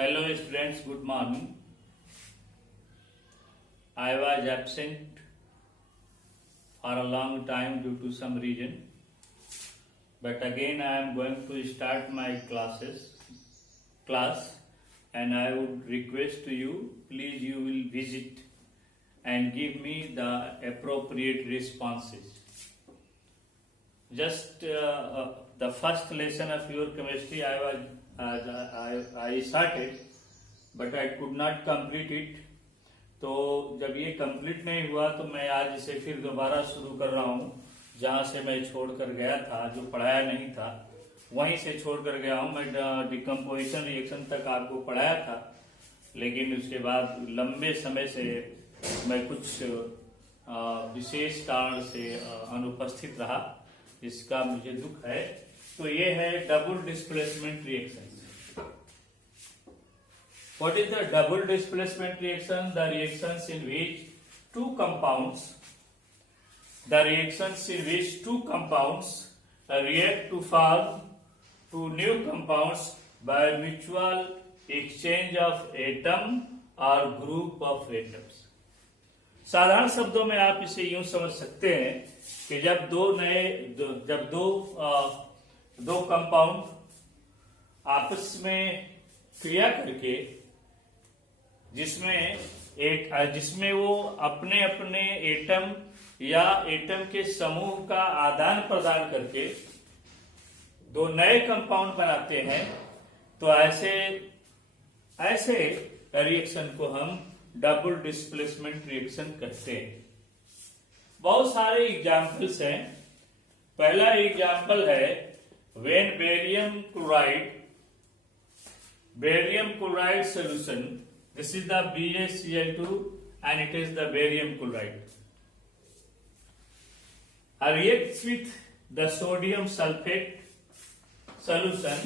Hello students, good morning. I was absent for a long time due to some reason, but again I am going to start my class, and I would request to you, please you will visit and give me the appropriate responses. Just the first lesson of your chemistry I started, but I could not complete it. तो जब ये complete नहीं हुआ तो मैं आज इसे फिर दोबारा शुरू कर रहा हूँ, जहाँ से मैं छोड़ कर गया था, जो पढ़ाया नहीं था वहीं से छोड़ कर गया हूँ। मैं डिकम्पोजिशन रिएक्शन तक आपको पढ़ाया था, लेकिन उसके बाद लंबे समय से मैं कुछ विशेष कारण से अनुपस्थित रहा, इसका मुझे दुख है। तो ये है double displacement reaction. What is the double displacement reaction? The reactions in which two compounds react to form two new compounds by mutual exchange of atom or group of atoms. साधारण शब्दों में आप इसे यूं समझ सकते हैं कि जब दो कंपाउंड आपस में क्रिया करके जिसमें वो अपने अपने एटम या एटम के समूह का आदान प्रदान करके दो नए कंपाउंड बनाते हैं, तो ऐसे रिएक्शन को हम डबल डिस्प्लेसमेंट रिएक्शन कहते हैं। बहुत सारे एग्जाम्पल्स हैं। पहला एग्जाम्पल है when barium chloride solution, this is the BaCl2 and it is the barium chloride, reacts with the sodium sulfate solution,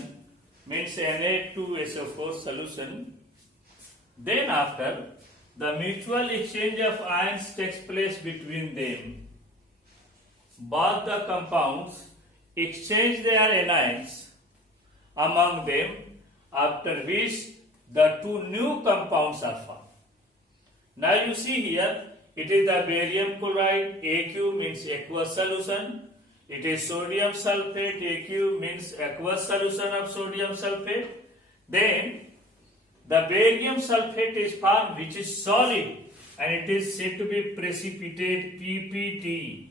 means Na2SO4 solution. Then after the mutual exchange of ions takes place between them, both the compounds exchange their anions among them, after which the two new compounds are formed. Now you see here, it is the barium chloride, Aq means aqueous solution. It is sodium sulfate, Aq means aqueous solution of sodium sulfate. Then the barium sulfate is formed, which is solid, and it is said to be precipitate, PPT.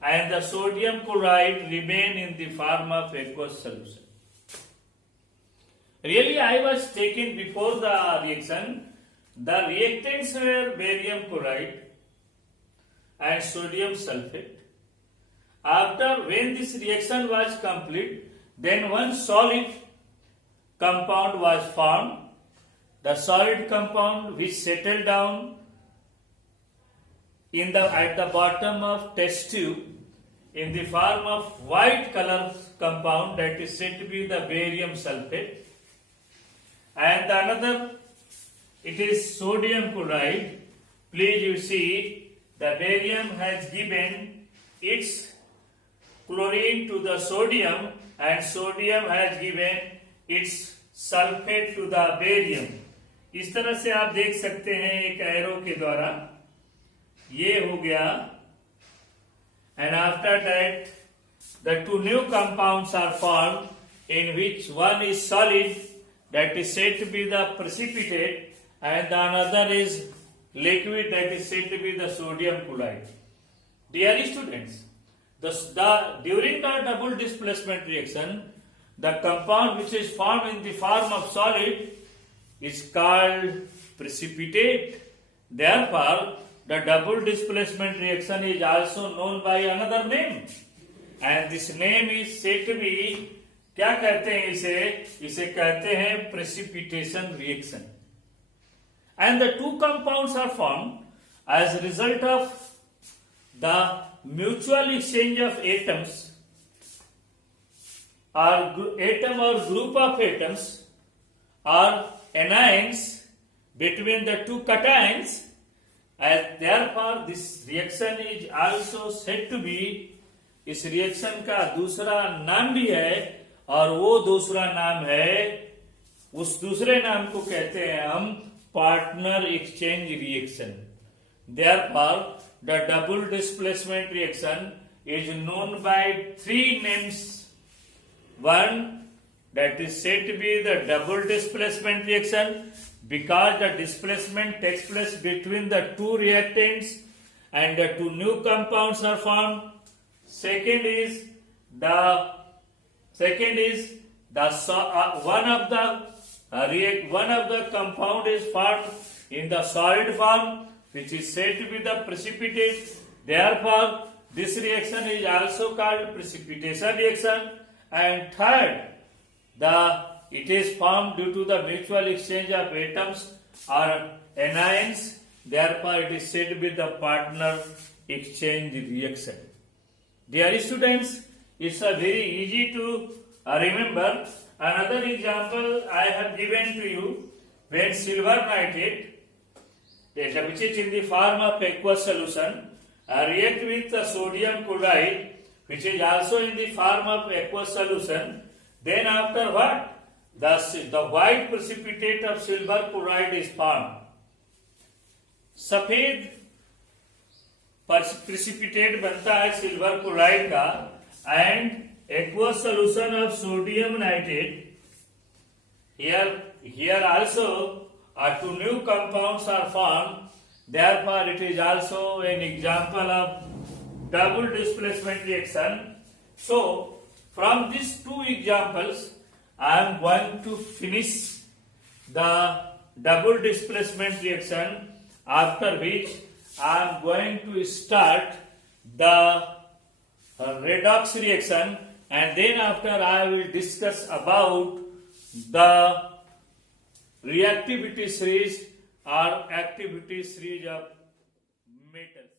And the sodium chloride remain in the form of aqueous solution. Really, I was taken before the reaction. The reactants were barium chloride and sodium sulfate. After, when this reaction was complete, then one solid compound was formed. The solid compound which settled down at the bottom of test tube in the form of white color compound, that is said to be the barium sulfate. And the another, it is sodium chloride. Please you see, the barium has given its chlorine to the sodium, and sodium has given its sulfate to the barium. इस तरह से आप देख सकते हैं एक arrow के द्वारा, ये हो गया, and after that the two new compounds are formed, in which one is solid, that is said to be the precipitate, and the another is liquid, that is said to be the sodium chloride. Dear students, during the double displacement reaction, the compound which is formed in the form of solid is called precipitate. Therefore, the double displacement reaction is also known by another name, and this name is said to be, क्या कहते हैं इसे कहते हैं precipitation reaction. And the two compounds are formed as a result of the mutual exchange of atoms or atom or group of atoms or anions between the two cations, and therefore this reaction is also said to be, इस reaction का दूसरा नाम भी है, और वो दूसरा नाम है उस दूसरे नाम को कहते हैं हम partner exchange reaction. Therefore, the double displacement reaction is known by three names. One, that is said to be the double displacement reaction because the displacement takes place between the two reactants and the two new compounds are formed. Second is the one of the compound is formed in the solid form, which is said to be the precipitate. Therefore, this reaction is also called precipitation reaction. And third, it is formed due to the mutual exchange of atoms or anions. Therefore, it is said to be the partner exchange reaction. Dear students, it's a very easy to remember. Another example I have given to you, when silver nitrate, which is in the form of aqueous solution, react with the sodium chloride, which is also in the form of aqueous solution. Then after what? The white precipitate of silver chloride is formed. सफेद precipitate बनता है silver chloride का, and aqueous solution of sodium nitrate. Here also two new compounds are formed. Therefore, it is also an example of double displacement reaction. So, from these two examples, I am going to finish the double displacement reaction, after which I am going to start the redox reaction, and then after I will discuss about the reactivity series or activity series of metals.